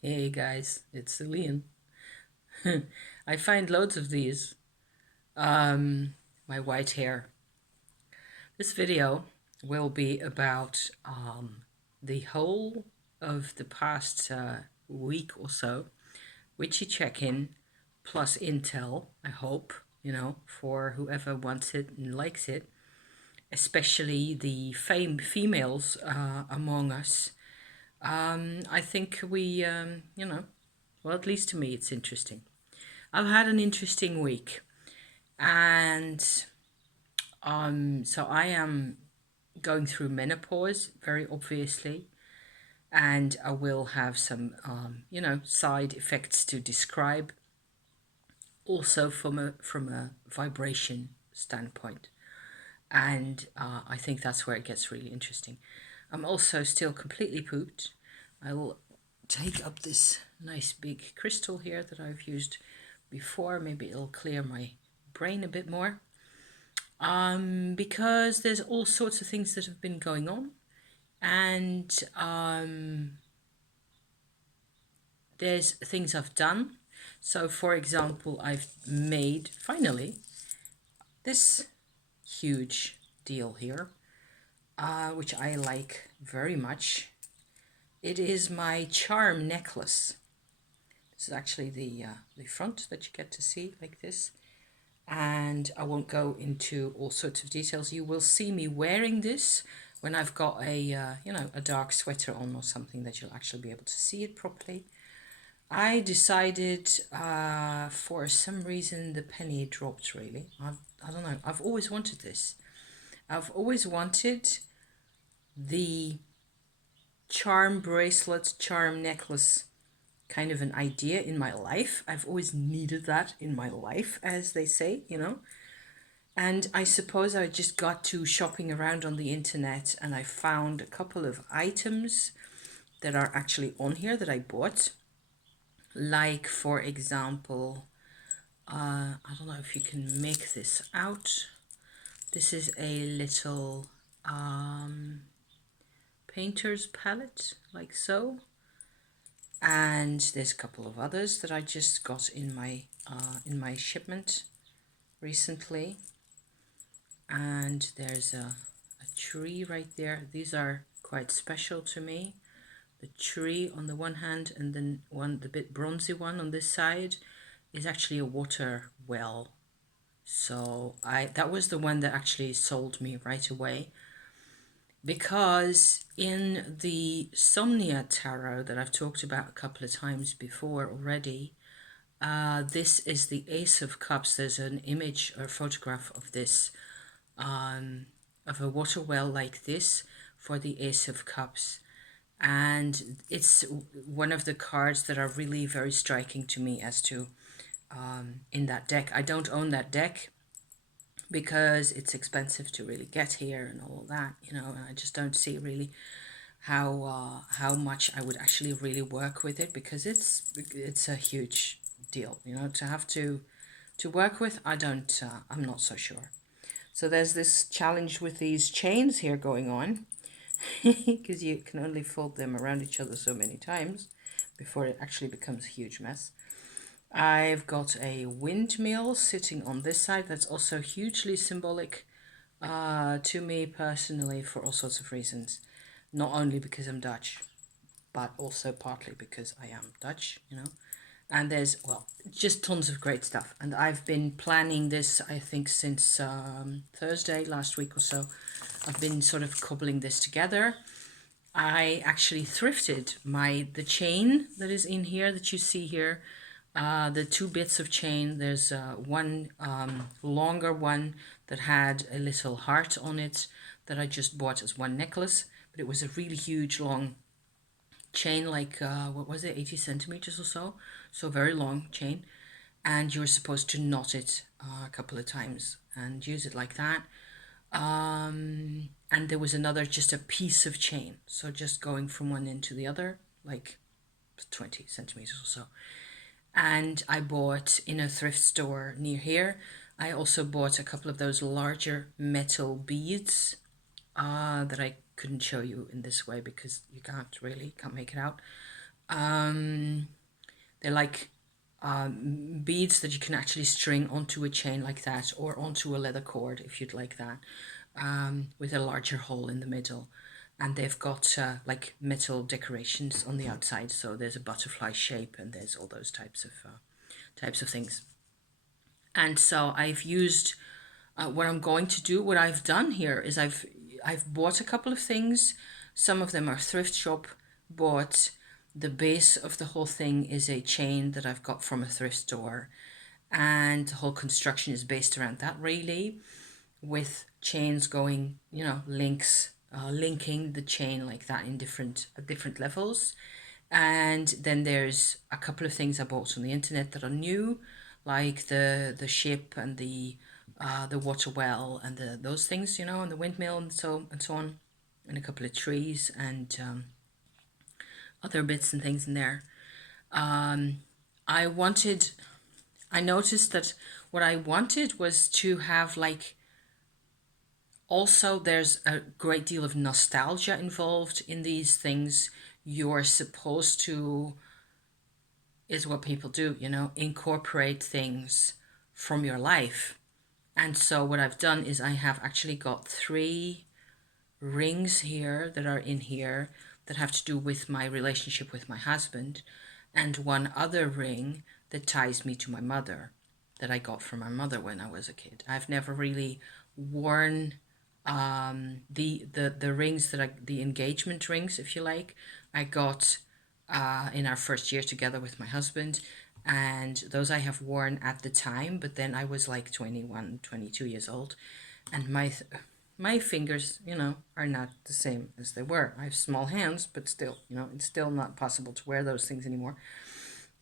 Hey guys, it's Celine. I find loads of these. My white hair. This video will be about the whole of the past week or so, witchy check-in plus intel, I hope, for whoever wants it and likes it, especially the females among us. I think well, at least to me, it's interesting. I've had an interesting week, and so I am going through menopause, very obviously, and I will have some, side effects to describe, also from a vibration standpoint, and I think that's where it gets really interesting. I'm also still completely pooped. I will take up this nice big crystal here that I've used before. Maybe it'll clear my brain a bit more. Because there's all sorts of things that have been going on, and there's things I've done. So, for example, I've made finally this huge deal here, which I like very much. It is my charm necklace. This is actually the front that you get to see like this. And I won't go into all sorts of details. You will see me wearing this when I've got a dark sweater on or something that you'll actually be able to see it properly. I decided, for some reason, the penny dropped really. I don't know. I've always wanted this. I've always wanted the charm bracelet, charm necklace kind of an idea in my life. I've always needed that in my life, as they say. And I suppose I just got to shopping around on the internet and I found a couple of items that are actually on here that I bought. Like, for example, I don't know if you can make this out. This is a little painter's palette, like so. And there's a couple of others that I just got in my shipment recently. And there's a tree right there. These are quite special to me. The tree on the one hand, and then the bit bronzy one on this side is actually a water well. So that was the one that actually sold me right away, because in the Somnia Tarot that I've talked about a couple of times before already, this is the Ace of Cups. There's an image or photograph of this, of a water well like this for the Ace of Cups. And it's one of the cards that are really very striking to me as to in that deck. I don't own that deck because it's expensive to really get here and all that, and I just don't see really how much I would actually really work with it, because it's a huge deal, to have to work with. I'm not so sure. So there's this challenge with these chains here going on, because you can only fold them around each other so many times before it actually becomes a huge mess. I've got a windmill sitting on this side that's also hugely symbolic to me personally, for all sorts of reasons. Not only because I'm Dutch, but also partly because I am Dutch. And there's, well, just tons of great stuff. And I've been planning this, I think, since Thursday last week or so. I've been sort of cobbling this together. I actually thrifted the chain that is in here that you see here. The two bits of chain. There's one longer one that had a little heart on it that I just bought as one necklace, but it was a really huge long chain, like what was it, 80 centimeters or so very long chain, and you're supposed to knot it a couple of times and use it like that. And there was another, just a piece of chain, so just going from one end to the other, like 20 centimeters or so. And I bought in a thrift store near here. I also bought a couple of those larger metal beads that I couldn't show you in this way because you can't make it out. They're like beads that you can actually string onto a chain like that, or onto a leather cord if you'd like that, with a larger hole in the middle. And they've got like metal decorations on the outside, so there's a butterfly shape and there's all those types of things. And so I've used what I'm going to do. What I've done here is I've bought a couple of things. Some of them are thrift shop bought. The base of the whole thing is a chain that I've got from a thrift store, and the whole construction is based around that, really, with chains going, links, linking the chain like that in different levels. And then there's a couple of things I bought on the internet that are new, like the ship and the water well and those things, and the windmill and so on, and a couple of trees and other bits and things in there. Um, I wanted, I noticed that what I wanted was to have like, also there's a great deal of nostalgia involved in these things. You're supposed to, is what people do, incorporate things from your life. And so what I've done is I have actually got 3 rings here that are in here that have to do with my relationship with my husband, and one other ring that ties me to my mother, that I got from my mother when I was a kid. I've never really worn the rings that the engagement rings, if you like, I got in our first year together with my husband, and those I have worn at the time, but then I was like 21, 22 years old, and my fingers, are not the same as they were. I have small hands, but still, it's still not possible to wear those things anymore.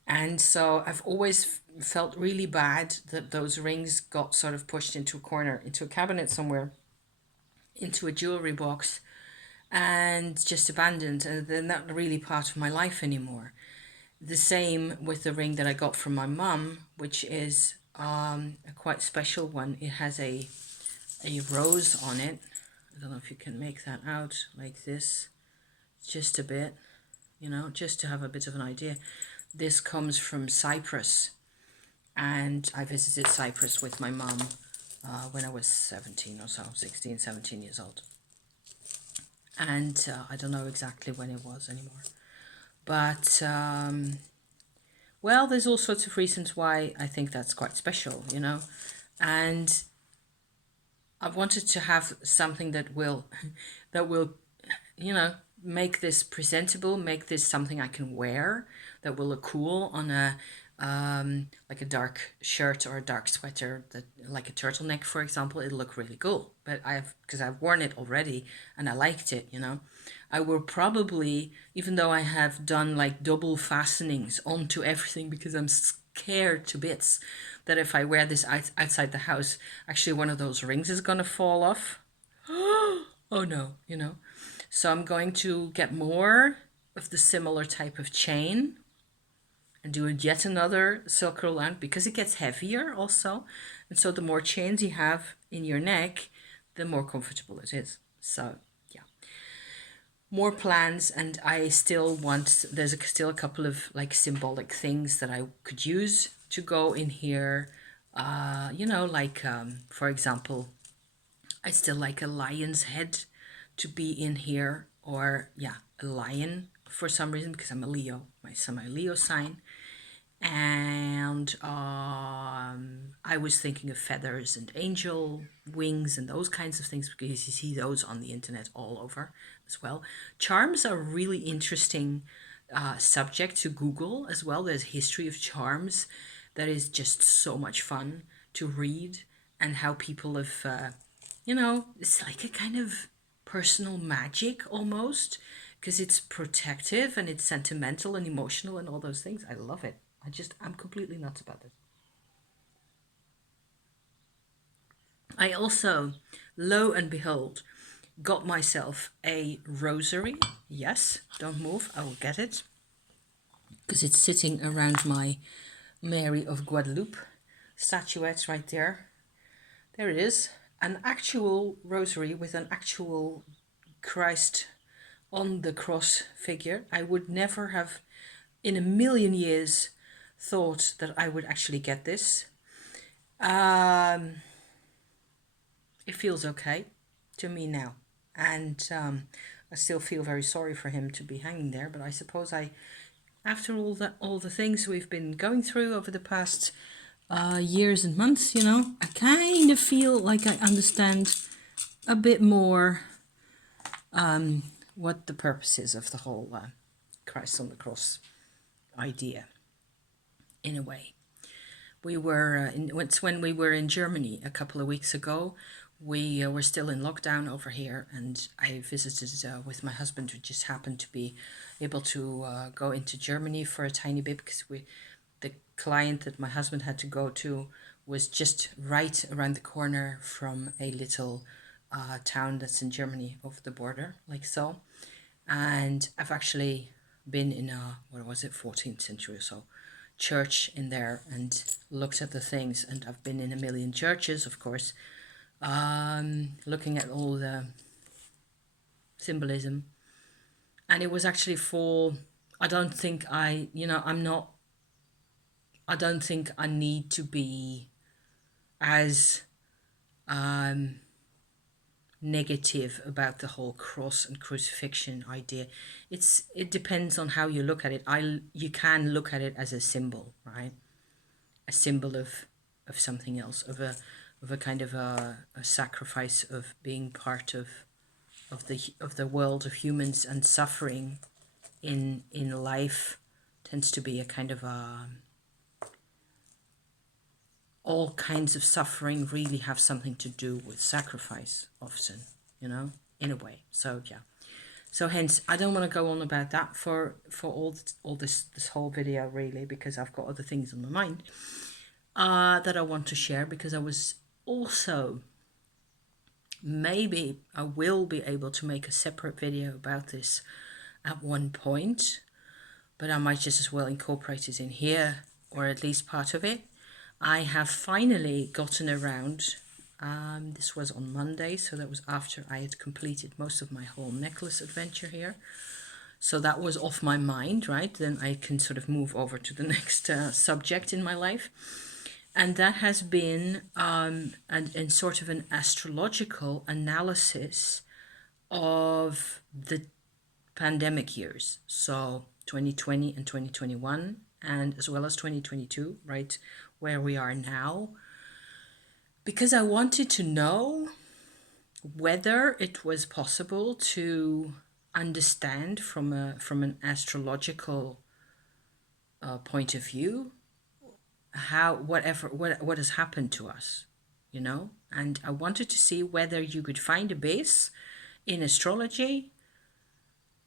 And so I've always felt really bad that those rings got sort of pushed into a corner, into a cabinet somewhere, into a jewelry box, and just abandoned. And they're not really part of my life anymore. The same with the ring that I got from my mum, which is a quite special one. It has a rose on it. I don't know if you can make that out like this, just a bit, just to have a bit of an idea. This comes from Cyprus, and I visited Cyprus with my mum when I was 17 or so, 16, 17 years old. And I don't know exactly when it was anymore. But, well, there's all sorts of reasons why I think that's quite special, And I wanted to have something that will, that will, make this presentable, make this something I can wear, that will look cool on a, like a dark shirt or a dark sweater, that like a turtleneck, for example. It'll look really cool. But because I've worn it already and I liked it, I will probably, even though I have done like double fastenings onto everything because I'm scared to bits that if I wear this outside the house, actually one of those rings is going to fall off. Oh no, So I'm going to get more of the similar type of chain and do yet another silk roll out, because it gets heavier also. And so the more chains you have in your neck, the more comfortable it is. So yeah, more plans. And I still want, there's still a couple of like symbolic things that I could use to go in here. Like for example, I still like a lion's head to be in here, or yeah, a lion for some reason, because I'm a Leo, my Leo sign. And I was thinking of feathers and angel wings and those kinds of things, because you see those on the internet all over as well. Charms are really interesting subject to Google as well. There's history of charms that is just so much fun to read, and how people have, it's like a kind of personal magic almost, because it's protective and it's sentimental and emotional and all those things. I love it. I'm completely nuts about it. I also, lo and behold, got myself a rosary. Yes, don't move, I will get it. Because it's sitting around my Mary of Guadalupe statuette right there. There it is. An actual rosary with an actual Christ on the cross figure. I would never have in a million years thought that I would actually get this. Um, it feels okay to me now. And I still feel very sorry for him to be hanging there, but I suppose after all the things we've been going through over the past years and months, I kind of feel like I understand a bit more what the purpose is of the whole Christ on the cross idea, in a way. It's when we were in Germany a couple of weeks ago. We were still in lockdown over here, and I visited with my husband, who just happened to be able to go into Germany for a tiny bit, because the client that my husband had to go to was just right around the corner from a little town that's in Germany over the border, like so. And I've actually been in a, what was it, 14th century or so, church in there and looked at the things. And I've been in a million churches, of course, looking at all the symbolism. And it was actually for, I don't think I, I'm not, I don't think I need to be as negative about the whole cross and crucifixion idea. It depends on how you look at it. You can look at it as a symbol, right? A symbol of something else, of a kind of a sacrifice of being part of the world of humans, and suffering in life tends to be a kind of a, all kinds of suffering really have something to do with sacrifice often, in a way. So yeah. So hence, I don't want to go on about that for all this whole video, really, because I've got other things on my mind that I want to share, because I was also, maybe I will be able to make a separate video about this at one point, but I might just as well incorporate it in here, or at least part of it. I have finally gotten around, this was on Monday, so that was after I had completed most of my whole necklace adventure here. So that was off my mind, right? Then I can sort of move over to the next subject in my life. And that has been and sort of an astrological analysis of the pandemic years. So 2020 and 2021, and as well as 2022, right, where we are now. Because I wanted to know whether it was possible to understand from an astrological point of view what has happened to us, and I wanted to see whether you could find a base in astrology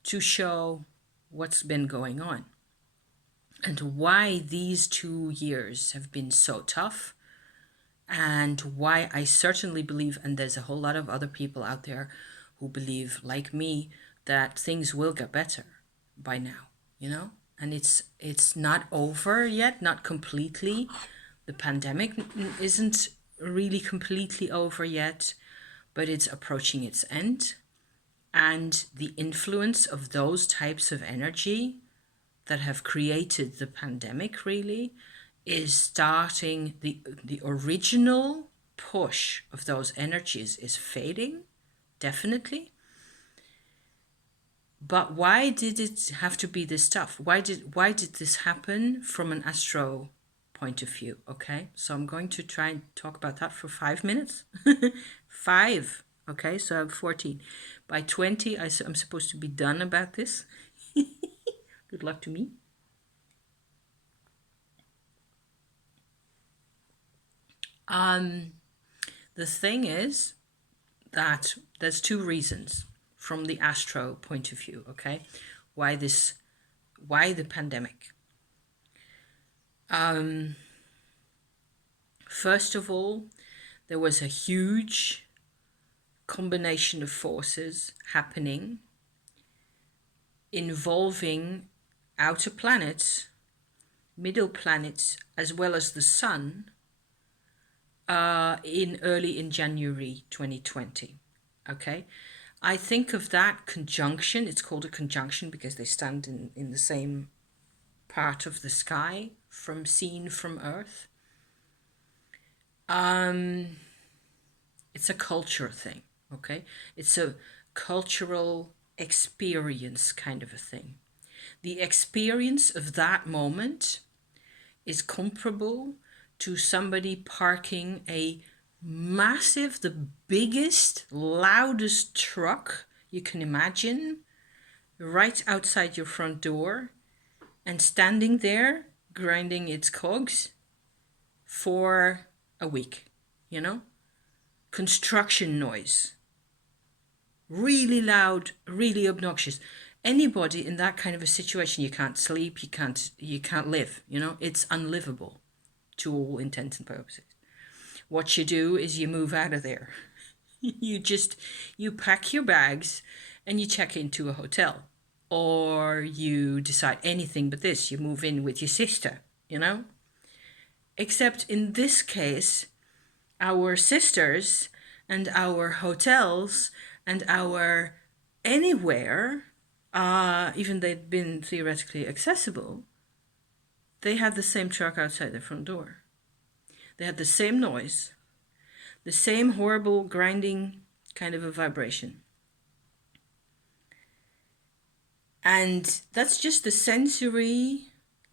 to show what's been going on and why these 2 years have been so tough, and why I certainly believe, and there's a whole lot of other people out there who believe, like me, that things will get better by now, and it's not over yet, not completely. The pandemic isn't really completely over yet, but it's approaching its end. And the influence of those types of energy that have created the pandemic really is starting, the original push of those energies is fading, definitely. But why did it have to be this tough? Why did this happen from an astro point of view? Okay, so I'm going to try and talk about that for 5 minutes. 5. Okay, so I'm 14. By 20, I'm supposed to be done about this. Good luck to me. The thing is that there's 2 reasons from the astro point of view, okay? Why the pandemic? First of all, there was a huge combination of forces happening involving outer planets, middle planets, as well as the sun, in January 2020. Okay, I think of that conjunction. It's called a conjunction because they stand in the same part of the sky from seen from Earth. It's a culture thing, okay? It's a cultural experience kind of a thing. The experience of that moment is comparable to somebody parking a massive, the biggest, loudest truck you can imagine right outside your front door and standing there grinding its cogs for a week, you know? Construction noise. Really loud, really obnoxious. Anybody in that kind of a situation, you can't sleep, you can't live, you know? It's unlivable to all intents and purposes. What you do is you move out of there. You pack your bags and you check into a hotel. Or you decide anything but this, you move in with your sister, you know? Except in this case, our sisters and our hotels and our anywhere, even they'd been theoretically accessible, they had the same truck outside their front door. They had the same noise, the same horrible grinding kind of a vibration. And that's just the sensory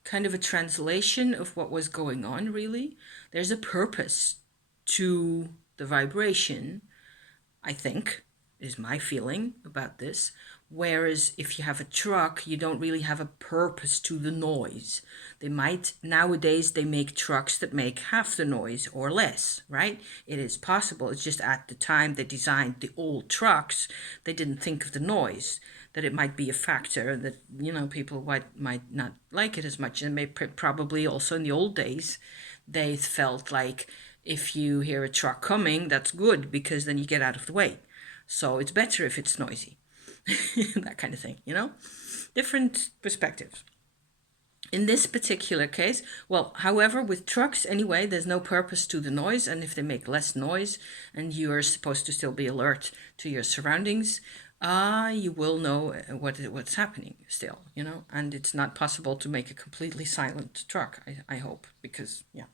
kind of a translation of what was going on, really. There's a purpose to the vibration, I think, is my feeling about this. Whereas if you have a truck, you don't really have a purpose to the noise. Nowadays, they make trucks that make half the noise or less, right? It is possible. It's just at the time they designed the old trucks, they didn't think of the noise, that it might be a factor that, you know, people might not like it as much. And probably also in the old days, they felt like if you hear a truck coming, that's good because then you get out of the way. So it's better if it's noisy. That kind of thing, you know? Different perspectives. In this particular case, well, however, with trucks anyway, there's no purpose to the noise. And if they make less noise and you're supposed to still be alert to your surroundings, you will know what's happening still, you know? And it's not possible to make a completely silent truck, I hope, because, yeah.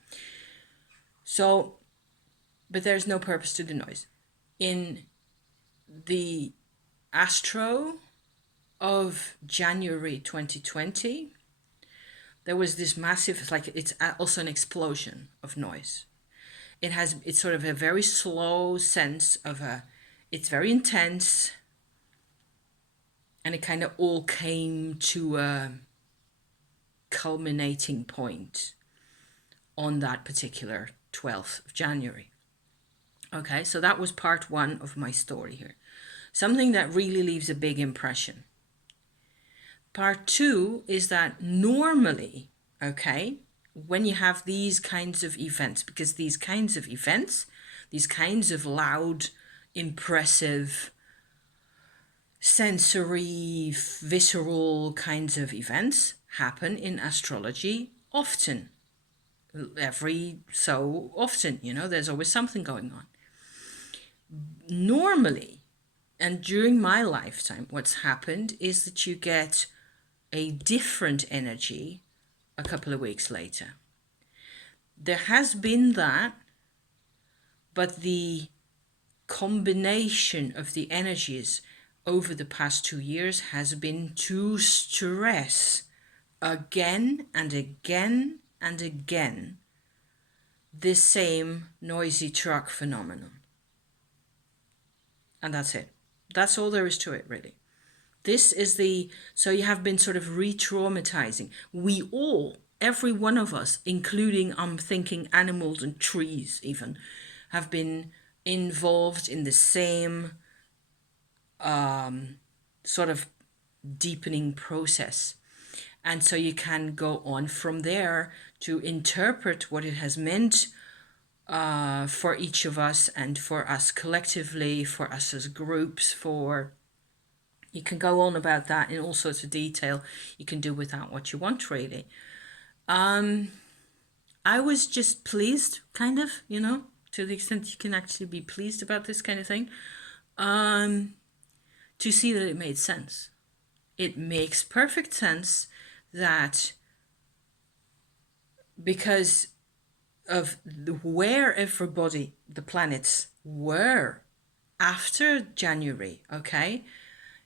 So, but there's no purpose to the noise. In the Astro of January 2020, there was this massive, it's also an explosion of noise. It's sort of a very slow sense of it's very intense, and it kind of all came to a culminating point on that particular 12th of January. Okay, so that was part one of my story here. Something that really leaves a big impression. Part two is that normally, okay, when you have these kinds of events, because these kinds of events, these kinds of loud, impressive, sensory, visceral kinds of events happen in astrology often. Every so often, you know, there's always something going on. Normally, and during my lifetime, what's happened is that you get a different energy a couple of weeks later. There has been that, but the combination of the energies over the past 2 years has been to stress again and again and again this same noisy truck phenomenon. And that's it. That's all there is to it, really. This is so you have been sort of re-traumatizing. We all, every one of us, including, I'm thinking animals and trees even, have been involved in the same sort of deepening process. And so you can go on from there to interpret what it has meant for each of us and for us collectively, for us as groups, you can go on about that in all sorts of detail. You can do without what you want, really. I was just pleased, kind of, you know, to the extent you can actually be pleased about this kind of thing, to see that it made sense. It makes perfect sense that because of where everybody, the planets, were after January, okay?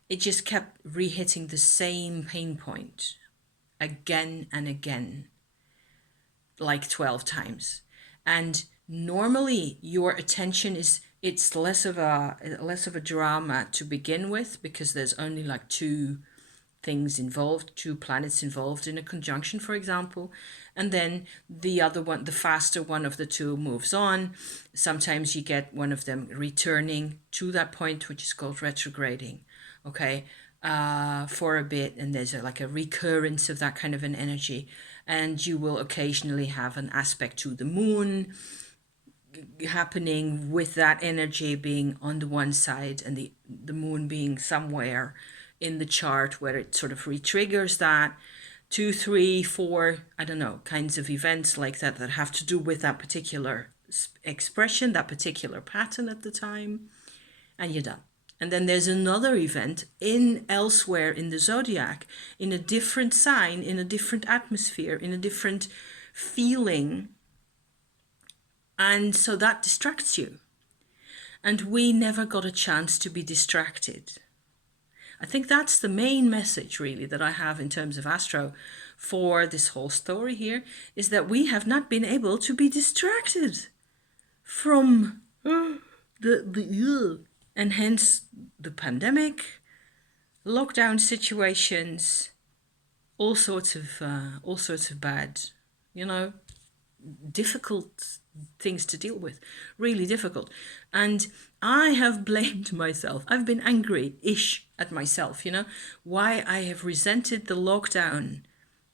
It just kept re-hitting the same pain point again and again, like 12 times. And normally your attention is, it's less of a drama to begin with, because there's only like two things involved, two planets involved in a conjunction, for example. And then the other one, the faster one of the two, moves on. Sometimes you get one of them returning to that point, which is called retrograding, okay, for a bit. And there's like a recurrence of that kind of an energy. And you will occasionally have an aspect to the moon happening, with that energy being on the one side and the moon being somewhere in the chart where it sort of re-triggers that. 2, 3, 4, I don't know, kinds of events like that that have to do with that particular expression, that particular pattern at the time, and you're done. And then there's another event in elsewhere in the zodiac, in a different sign, in a different atmosphere, in a different feeling. And so that distracts you. And we never got a chance to be distracted. I think that's the main message, really, that I have in terms of Astro for this whole story here, is that we have not been able to be distracted from the and hence the pandemic, lockdown situations, all sorts of bad, difficult things to deal with, really difficult. And I have blamed myself. I've been angry-ish at myself, why I have resented the lockdown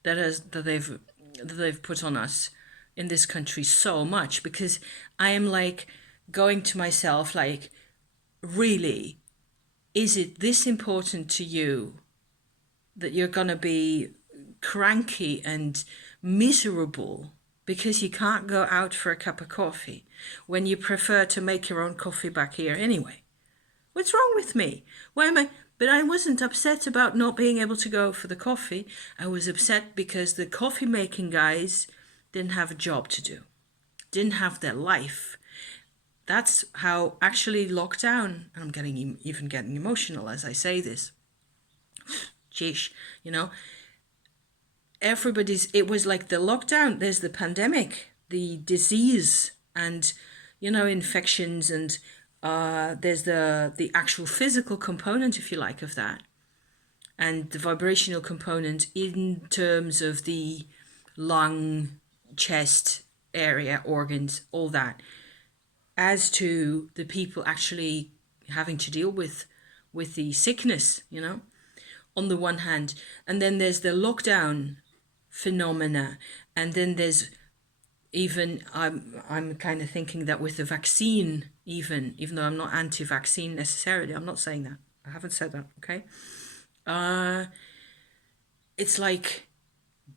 that they've put on us in this country so much, because I am like going to myself like, really, is it this important to you that you're going to be cranky and miserable because you can't go out for a cup of coffee when you prefer to make your own coffee back here anyway? What's wrong with me? Why am I? But I wasn't upset about not being able to go for the coffee. I was upset because the coffee making guys didn't have a job to do, didn't have their life. That's how actually lockdown, and I'm getting emotional as I say this. Jeez, it was like the lockdown, there's the pandemic, the disease, and infections, and there's the actual physical component, if you like, of that, and the vibrational component in terms of the lung, chest area, organs, all that, as to the people actually having to deal with the sickness, on the one hand. And then there's the lockdown phenomena, and then there's even, I'm kind of thinking that with the vaccine, even though I'm not anti-vaccine necessarily, I'm not saying that, I haven't said that, okay? It's like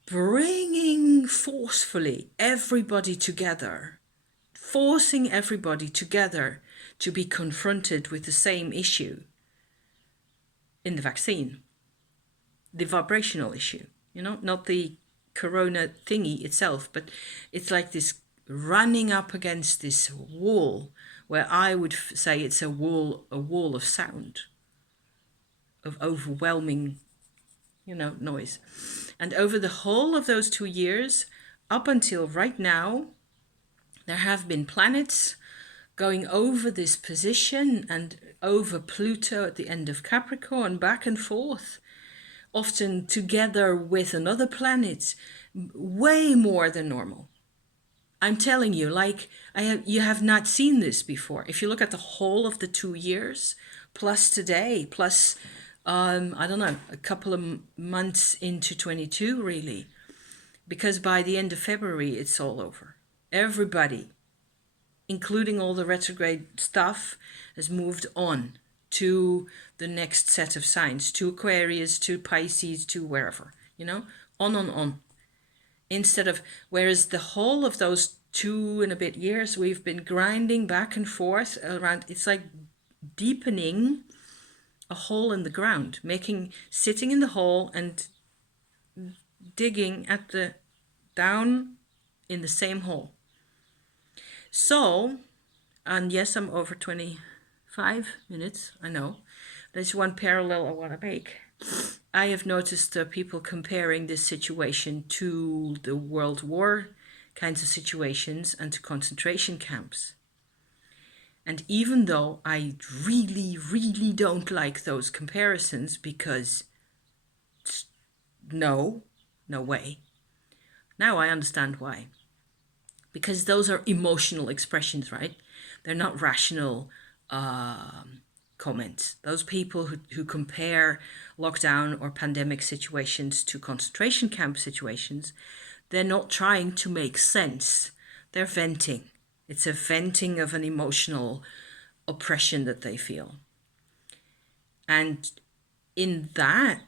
bringing forcefully everybody together, forcing everybody together to be confronted with the same issue in the vaccine, the vibrational issue, not the corona thingy itself, but it's like this running up against this wall, where I would say it's a wall of sound, of overwhelming, noise. And over the whole of those 2 years, up until right now, there have been planets going over this position and over Pluto at the end of Capricorn, back and forth, often together with another planet, way more than normal. I'm telling you, like, you have not seen this before. If you look at the whole of the 2 years, plus today, plus, I don't know, a couple of months into 22, really. Because by the end of February, it's all over. Everybody, including all the retrograde stuff, has moved on to the next set of signs, to Aquarius, to Pisces, to wherever, on. Whereas the whole of those 2 and a bit years, we've been grinding back and forth around, it's like deepening a hole in the ground, sitting in the hole and digging at the down in the same hall. So, and yes, I'm over 25 minutes, I know. There's one parallel I want to make. I have noticed people comparing this situation to the World War kinds of situations and to concentration camps. And even though I really, really don't like those comparisons because no way. Now I understand why. Because those are emotional expressions, right? They're not rational comments. Those people who compare lockdown or pandemic situations to concentration camp situations, they're not trying to make sense. They're venting. It's a venting of an emotional oppression that they feel. And in that,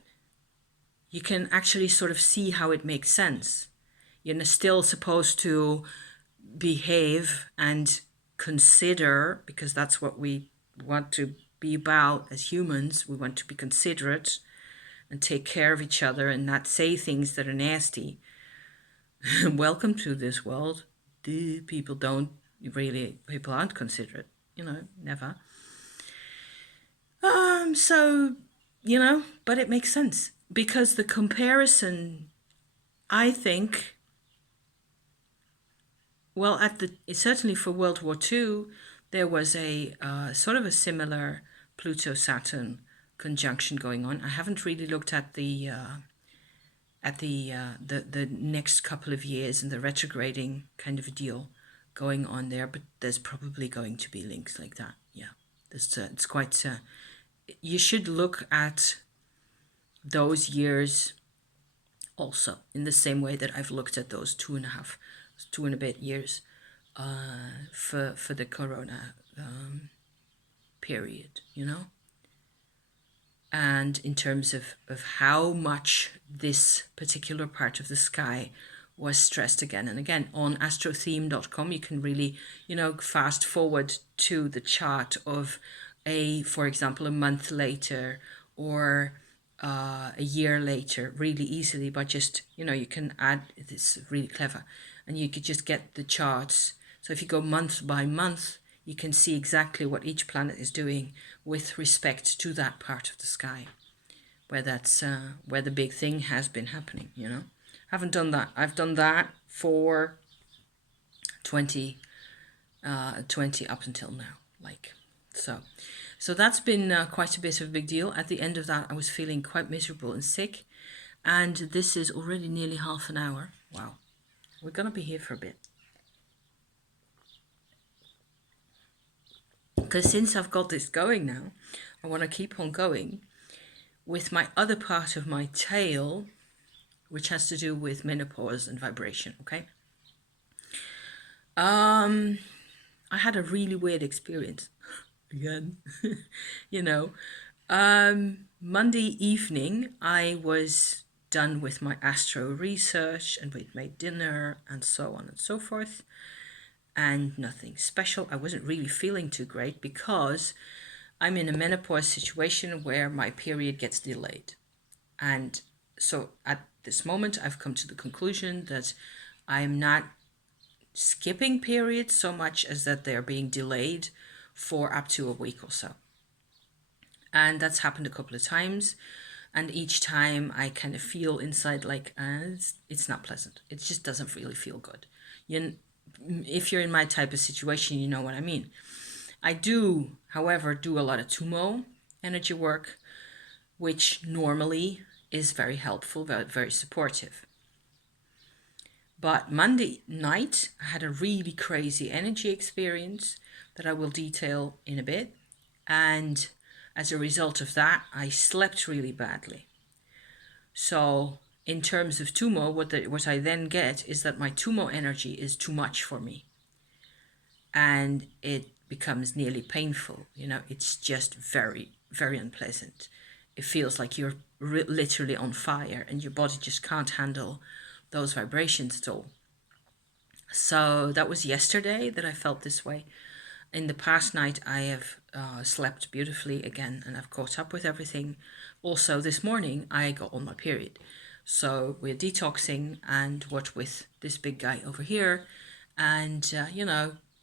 you can actually sort of see how it makes sense. You're still supposed to behave and consider, because that's what we want to be about as humans. We want to be considerate and take care of each other and not say things that are nasty. Welcome to this world. People aren't considerate, never. So, but it makes sense because the comparison, I think, well, certainly for World War II, there was a sort of a similar Pluto-Saturn conjunction going on. I haven't really looked at the next couple of years and the retrograding kind of a deal going on there, but there's probably going to be links like that. Yeah, it's quite. You should look at those years also in the same way that I've looked at those 2 and a bit years for the corona period, and in terms of how much this particular part of the sky was stressed again and again. On astrotheme.com you can really fast forward to the chart of for example a month later or a year later really easily by just you can add. It's really clever, and you could just get the charts. So if you go month by month, you can see exactly what each planet is doing with respect to that part of the sky where that's where the big thing has been happening. I haven't done that. I've done that for 20 up until now, so that's been quite a bit of a big deal. At the end of that, I was feeling quite miserable and sick, and this is already nearly half an hour. Wow, we're gonna be here for a bit. Because since I've got this going now, I want to keep on going with my other part of my tale, which has to do with menopause and vibration, okay? I had a really weird experience again. Monday evening, I was done with my Astro research and we'd made dinner and so on and so forth. And nothing special. I wasn't really feeling too great because I'm in a menopause situation where my period gets delayed. And so at this moment, I've come to the conclusion that I'm not skipping periods so much as that they're being delayed for up to a week or so. And that's happened a couple of times. And each time I kind of feel inside like it's not pleasant. It just doesn't really feel good. If you're in my type of situation, you know what I mean. I do, however, do a lot of Tumo energy work, which normally is very helpful, very, very supportive. But Monday night, I had a really crazy energy experience that I will detail in a bit. And as a result of that, I slept really badly. So in terms of Tumo, what I then get is that my Tumo energy is too much for me. And it becomes nearly painful. It's just very, very unpleasant. It feels like you're literally on fire and your body just can't handle those vibrations at all. So that was yesterday that I felt this way. In the past night, I have slept beautifully again and I've caught up with everything. Also, this morning, I got on my period. So we're detoxing, and what with this big guy over here, and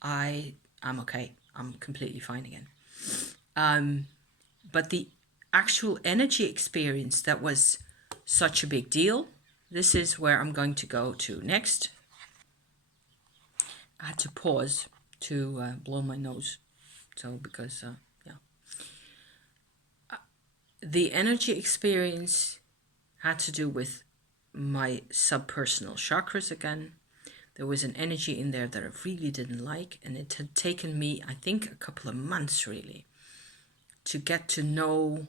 I'm okay. I'm completely fine again. But the actual energy experience that was such a big deal, this is where I'm going to go to next. I had to pause to blow my nose. So, because, yeah. The energy experience had to do with my subpersonal chakras again. There was an energy in there that I really didn't like, and it had taken me, I think, a couple of months really to get to know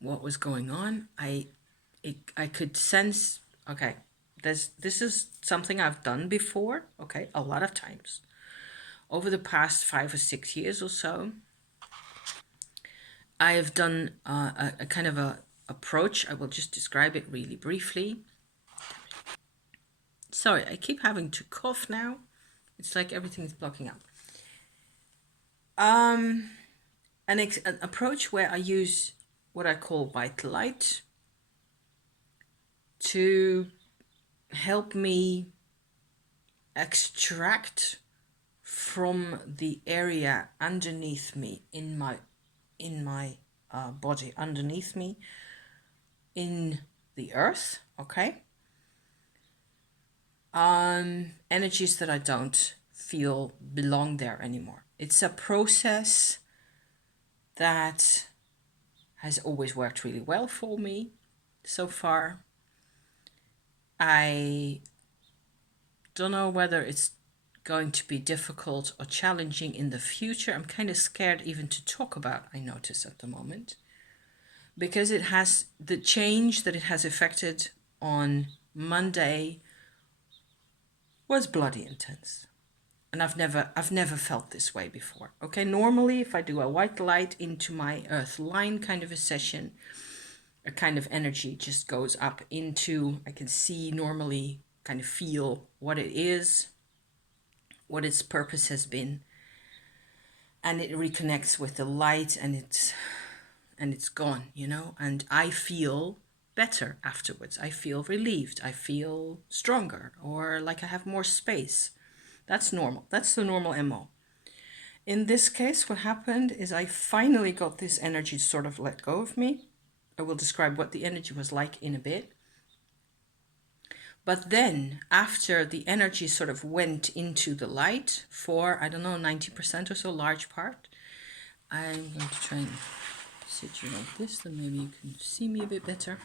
what was going on. I could sense, okay, this is something I've done before, okay, a lot of times over the past 5 or 6 years or so. I have done a kind of a approach. I will just describe it really briefly. Sorry, I keep having to cough now. It's like everything is blocking up. An approach where I use what I call white light to help me extract from the area underneath me in my body, underneath me in the earth, okay, energies that I don't feel belong there anymore. It's a process that has always worked really well for me so far. I don't know whether it's going to be difficult or challenging in the future. I'm kind of scared even to talk about, I notice at the moment, because it has the change that it has affected on Monday was bloody intense. And I've never felt this way before. Okay, normally if I do a white light into my earth line kind of a session, a kind of energy just goes up into, I can see normally, kind of feel what it is, what its purpose has been, and it reconnects with the light, and it's gone, and I feel better afterwards. I feel relieved. I feel stronger, or like I have more space. That's normal. That's the normal MO. In this case, what happened is I finally got this energy sort of let go of me. I will describe what the energy was like in a bit. But then, after the energy sort of went into the light for, I don't know, 90% or so, large part, I'm going to try and sit you like this, then maybe you can see me a bit better.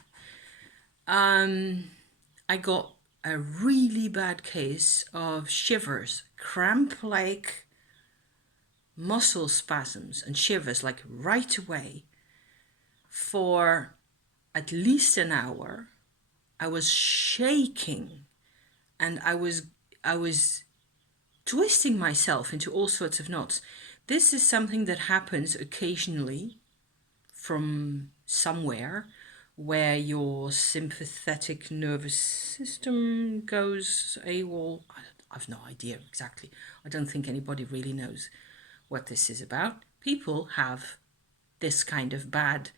I got a really bad case of shivers, cramp-like muscle spasms and shivers, like right away for at least an hour. I was shaking, and I was twisting myself into all sorts of knots. This is something that happens occasionally from somewhere where your sympathetic nervous system goes AWOL. I've no idea exactly. I don't think anybody really knows what this is about. People have this kind of bad,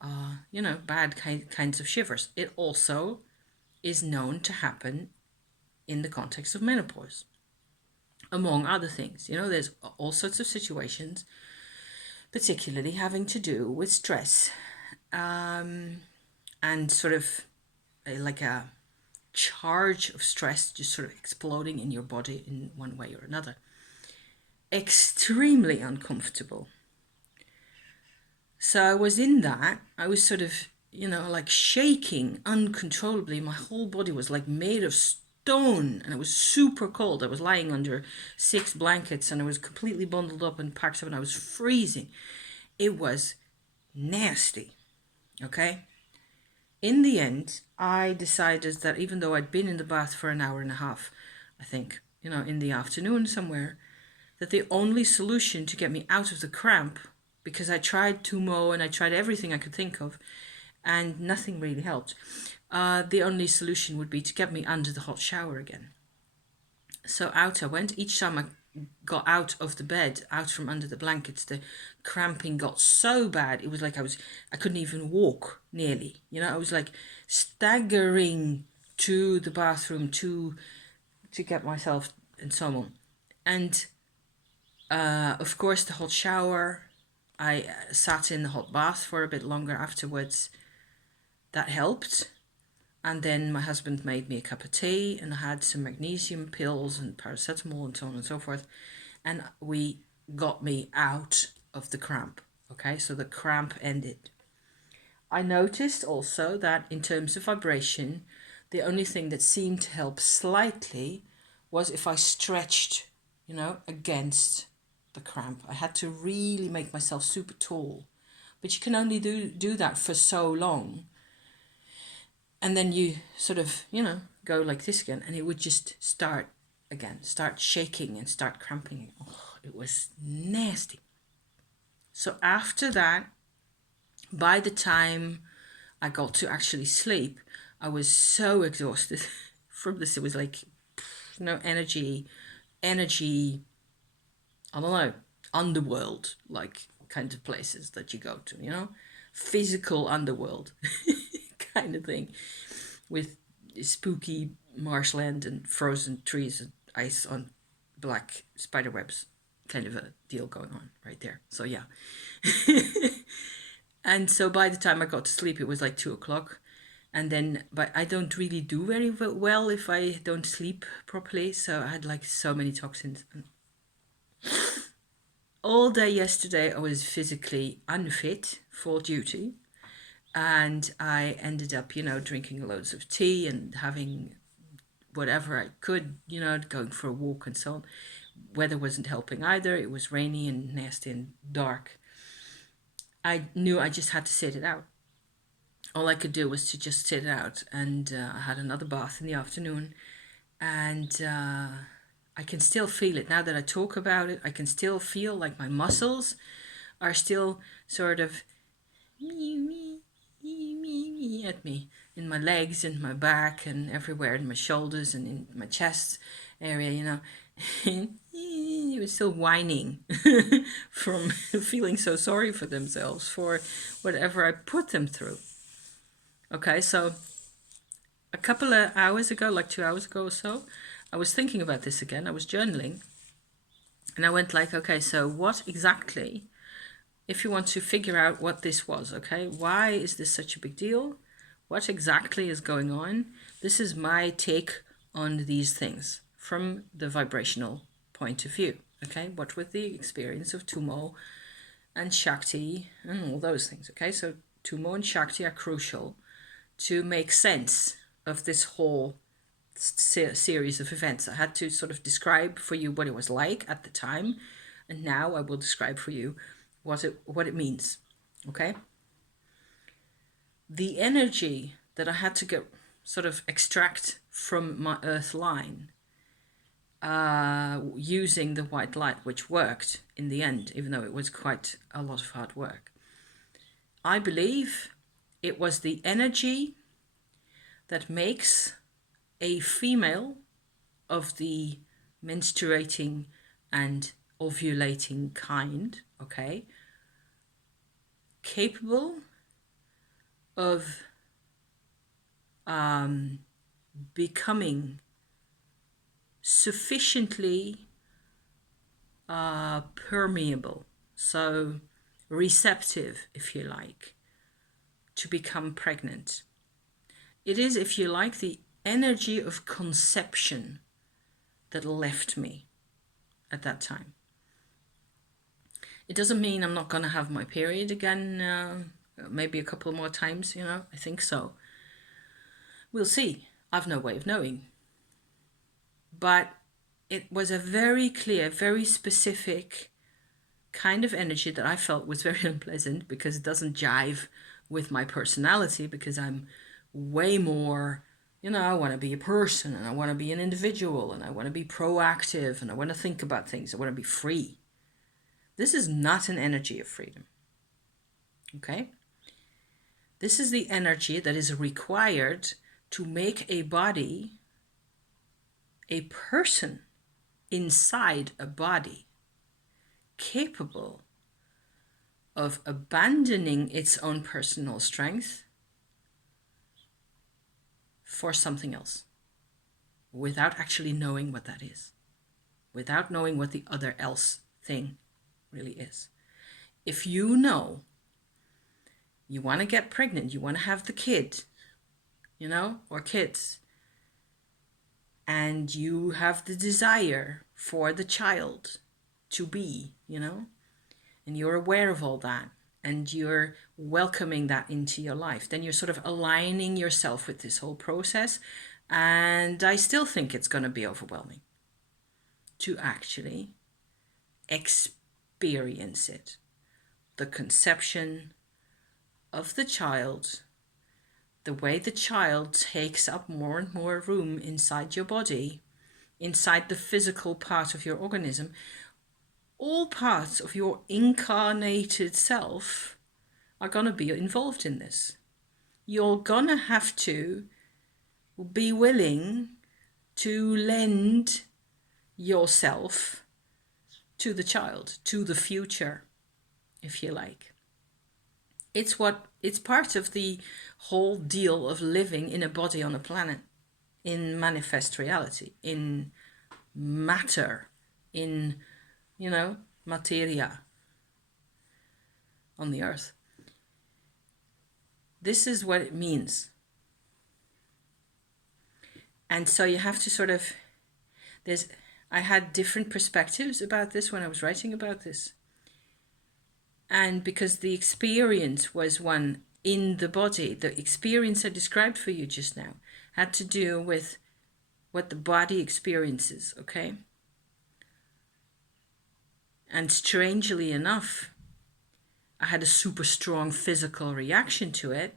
kinds of shivers. It also is known to happen in the context of menopause, among other things. There's all sorts of situations, particularly having to do with stress, and sort of like a charge of stress just sort of exploding in your body in one way or another. Extremely uncomfortable. So I was in that. I was sort of, like shaking uncontrollably. My whole body was like made of stone, and it was super cold. I was lying under 6 blankets, and I was completely bundled up and packed up, and I was freezing. It was nasty. Okay? In the end, I decided that even though I'd been in the bath for an hour and a half, I think, in the afternoon somewhere, that the only solution to get me out of the cramp, because I tried Tumo and I tried everything I could think of, and nothing really helped, the only solution would be to get me under the hot shower again. So out I went. Each time I got out of the bed, out from under the blankets, the cramping got so bad. It was like I couldn't even walk nearly. I was like staggering to the bathroom to get myself and so on. And of course, the hot shower. I sat in the hot bath for a bit longer afterwards. That helped. And then my husband made me a cup of tea, and I had some magnesium pills and paracetamol and so on and so forth. And we got me out of the cramp. Okay, so the cramp ended. I noticed also that in terms of vibration, the only thing that seemed to help slightly was if I stretched, against the cramp. I had to really make myself super tall. But you can only do that for so long. And then you sort of, go like this again, and it would just start again, start shaking and start cramping. Oh, it was nasty. So after that, by the time I got to actually sleep, I was so exhausted from this. It was like no energy, I don't know, underworld, like kind of places that you go to, physical underworld kind of thing with spooky marshland and frozen trees and ice on black spider webs kind of a deal going on right there. So yeah. And so by the time I got to sleep, it was like 2 o'clock. And then, but I don't really do very well if I don't sleep properly. So I had like so many toxins. All day yesterday, I was physically unfit for duty. And I ended up, drinking loads of tea and having whatever I could, going for a walk and so on. Weather wasn't helping either. It was rainy and nasty and dark. I knew I just had to sit it out. All I could do was to just sit it out. And I had another bath in the afternoon. And I can still feel it. Now that I talk about it, I can still feel like my muscles are still sort of at me in my legs and my back and everywhere, in my shoulders and in my chest area, He was still whining from feeling so sorry for themselves for whatever I put them through. Okay, so a couple of hours ago, like 2 hours ago or so, I was thinking about this again. I was journaling and I went like, okay, so what exactly, if you want to figure out what this was, okay, why is this such a big deal? What exactly is going on? This is my take on these things from the vibrational point of view, okay? What with the experience of Tumo and Shakti and all those things, okay? So Tumo and Shakti are crucial to make sense of this whole series of events. I had to sort of describe for you what it was like at the time, and now I will describe for you what it means, okay? The energy that I had to get sort of extract from my earth line using the white light, which worked in the end, even though it was quite a lot of hard work. I believe it was the energy that makes a female of the menstruating and ovulating kind, okay, capable of becoming sufficiently permeable, so receptive, if you like, to become pregnant. It is, if you like, the energy of conception that left me at that time. It doesn't mean I'm not going to have my period again, maybe a couple more times, I think so. We'll see. I've no way of knowing. But it was a very clear, very specific kind of energy that I felt was very unpleasant because it doesn't jive with my personality, because I'm way more, I want to be a person and I want to be an individual and I want to be proactive and I want to think about things. I want to be free. This is not an energy of freedom. Okay? This is the energy that is required to make a body a person inside a body capable of abandoning its own personal strength for something else without actually knowing what that is, without knowing what the other else thing really is. If you know you want to get pregnant, you want to have the kid, or kids, and you have the desire for the child to be, and you're aware of all that, and you're welcoming that into your life, then you're sort of aligning yourself with this whole process. And I still think it's going to be overwhelming to actually experience it. The conception of the child, the way the child takes up more and more room inside your body, inside the physical part of your organism, all parts of your incarnated self are going to be involved in this. You're going to have to be willing to lend yourself to the child, to the future, if you like. It's part of the whole deal of living in a body on a planet, in manifest reality, in matter, in, materia on the earth. This is what it means. And so you have to sort of, I had different perspectives about this when I was writing about this. And because the experience was one in the body, the experience I described for you just now had to do with what the body experiences, okay? And strangely enough, I had a super strong physical reaction to it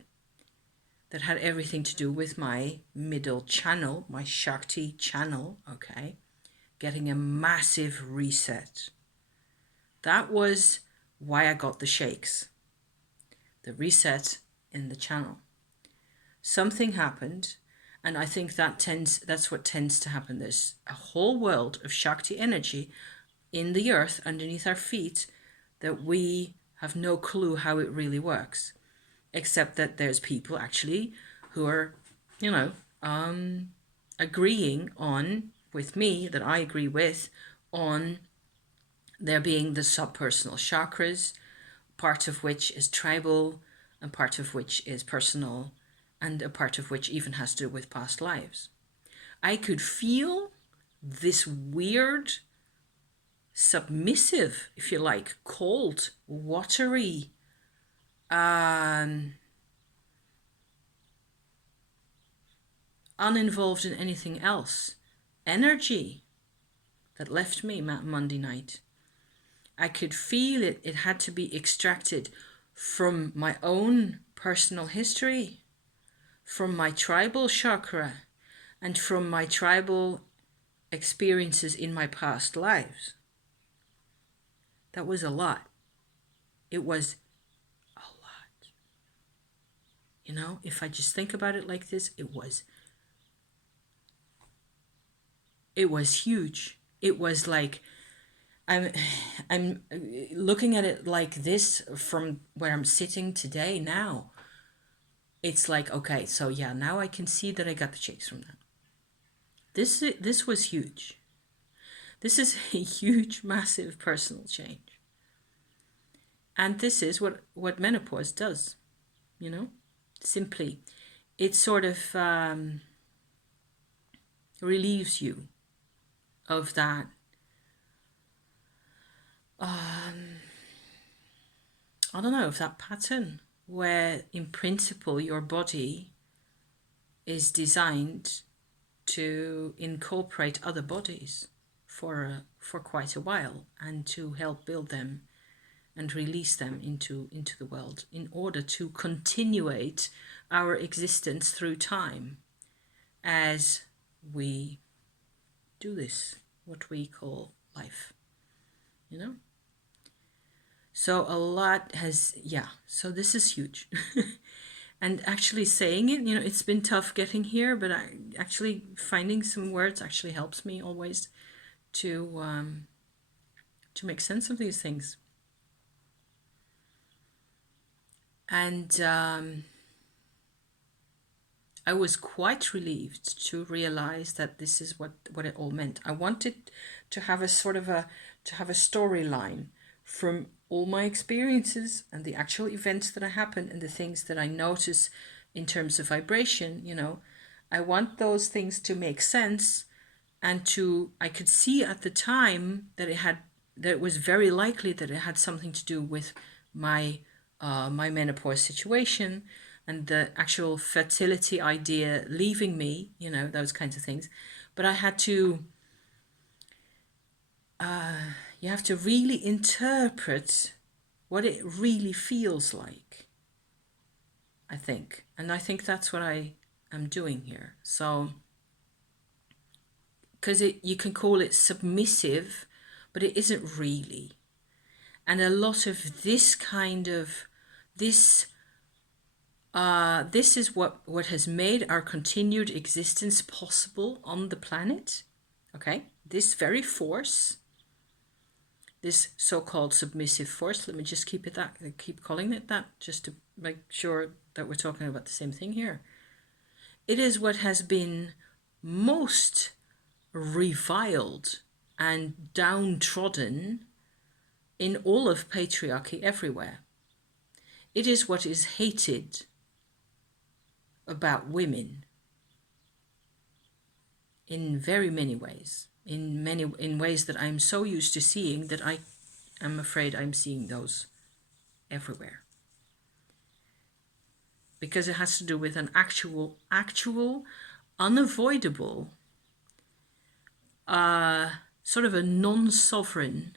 that had everything to do with my middle channel, my Shakti channel, okay? Getting a massive reset. That was why I got the shakes. The reset in the channel. Something happened, and I think that's what tends to happen. There's a whole world of Shakti energy in the earth underneath our feet that we have no clue how it really works, except that there's people actually who are, agreeing on with me, that I agree with, on there being the subpersonal chakras, part of which is tribal, and part of which is personal, and a part of which even has to do with past lives. I could feel this weird, submissive, if you like, cold, watery, uninvolved in anything else energy that left me Monday night. I could feel it. It had to be extracted from my own personal history, from my tribal chakra, and from my tribal experiences in my past lives. That was a lot. It was a lot. If I just think about it like this, it was huge. It was like, I'm looking at it like this from where I'm sitting today now. It's like, okay, so yeah, now I can see that I got the shakes from that. This was huge. This is a huge, massive personal change. And this is what menopause does, simply. It sort of relieves you of that I don't know, of that pattern where in principle your body is designed to incorporate other bodies for quite a while, and to help build them and release them into the world in order to continuate our existence through time as we do this, what we call life, So a lot has, so this is huge. And actually saying it, it's been tough getting here, but actually finding some words actually helps me always to make sense of these things. And I was quite relieved to realize that this is what it all meant. I wanted to have a sort of a storyline from all my experiences and the actual events that happen and the things that I notice in terms of vibration. I want those things to make sense, and I could see at the time that it was very likely that it had something to do with my menopause situation and the actual fertility idea leaving me, those kinds of things. But I had to, you have to really interpret what it really feels like, I think. And I think that's what I am doing here. So, because you can call it submissive, but it isn't really. And a lot of this is what has made our continued existence possible on the planet. Okay, this very force, this so-called submissive force. Let me just keep calling it that, just to make sure that we're talking about the same thing here. It is what has been most reviled and downtrodden in all of patriarchy everywhere. It is what is hated about women in very many ways, in ways that I'm so used to seeing that I am afraid I'm seeing those everywhere. Because it has to do with an actual unavoidable sort of a non-sovereign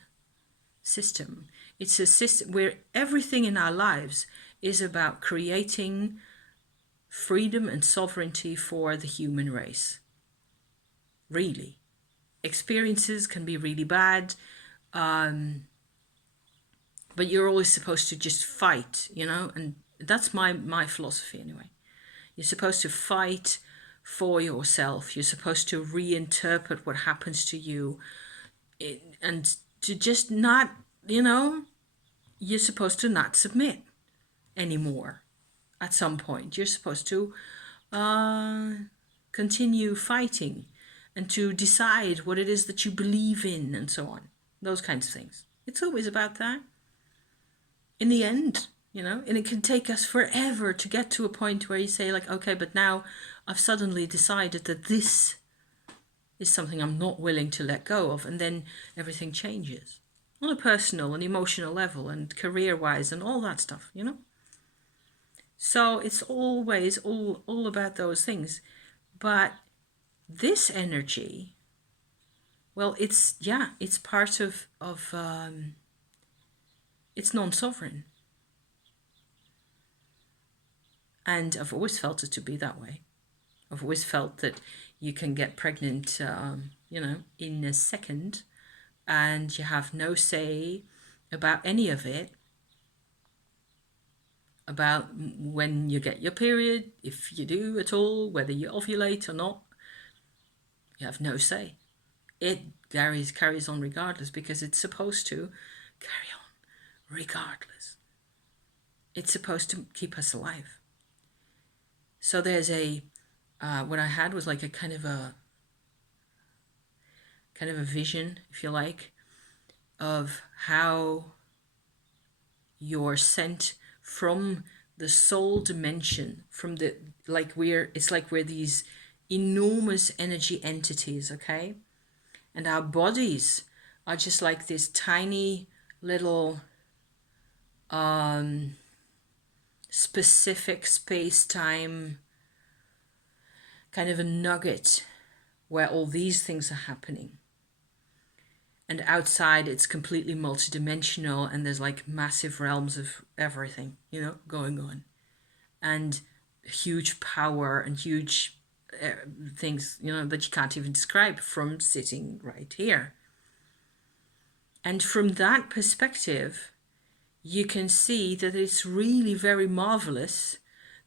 system. It's a system where everything in our lives is about creating freedom and sovereignty for the human race. Really. Experiences can be really bad, but you're always supposed to just fight, and that's my philosophy anyway. You're supposed to fight for yourself. You're supposed to reinterpret what happens to you, and to just not, you're supposed to not submit anymore. At some point, you're supposed to continue fighting and to decide what it is that you believe in and so on. Those kinds of things. It's always about that. In the end, and it can take us forever to get to a point where you say, like, okay, but now I've suddenly decided that this is something I'm not willing to let go of. And then everything changes on a personal and emotional level and career-wise and all that stuff, So it's always all about those things. But this energy, well, it's part of it's non-sovereign. And I've always felt it to be that way. I've always felt that you can get pregnant, in a second, and you have no say about any of it. About when you get your period, if you do at all, whether you ovulate or not, you have no say. It carries on regardless, because it's supposed to carry on regardless. It's supposed to keep us alive. So there's what I had was like a kind of a vision, if you like, of how you're sent from the soul dimension, from the, it's like we're these enormous energy entities, okay? And our bodies are just like this tiny little specific space-time kind of a nugget where all these things are happening. And outside, it's completely multidimensional, and there's like massive realms of everything, going on. And huge power and huge things, that you can't even describe from sitting right here. And from that perspective, you can see that it's really very marvelous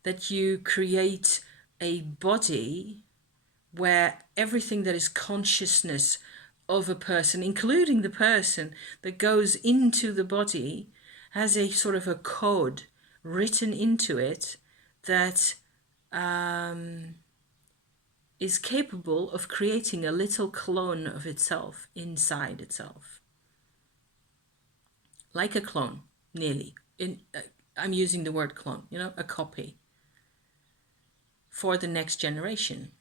that you create a body where everything that is consciousness of a person, including the person that goes into the body, has a sort of a code written into it that is capable of creating a little clone of itself inside itself. Like a clone, nearly. I'm using the word clone, a copy for the next generation.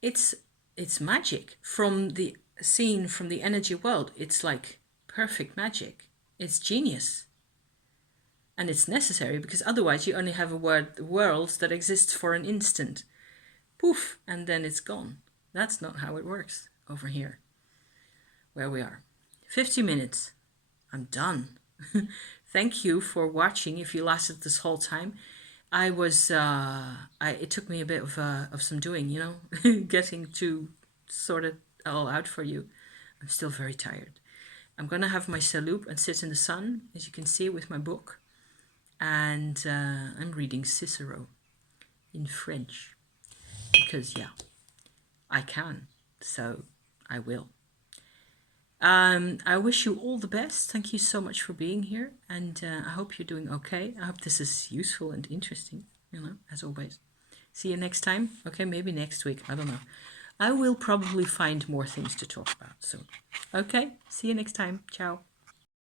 It's magic from the seen from the energy world. It's like perfect magic. It's genius. And it's necessary, because otherwise you only have a world that exists for an instant. Poof, and then it's gone. That's not how it works over here, where we are. 50 minutes. I'm done. Thank you for watching. If you lasted this whole time, it took me a bit of some doing, getting to sort it all out for you. I'm still very tired. I'm going to have my salut and sit in the sun, as you can see, with my book. And I'm reading Cicero in French because, yeah, I can, so I will. I wish you all the best. Thank you so much for being here, and I hope you're doing okay. I hope this is useful and interesting, as always. See you next time. Okay, maybe next week. I don't know. I will probably find more things to talk about soon. Okay, see you next time. Ciao.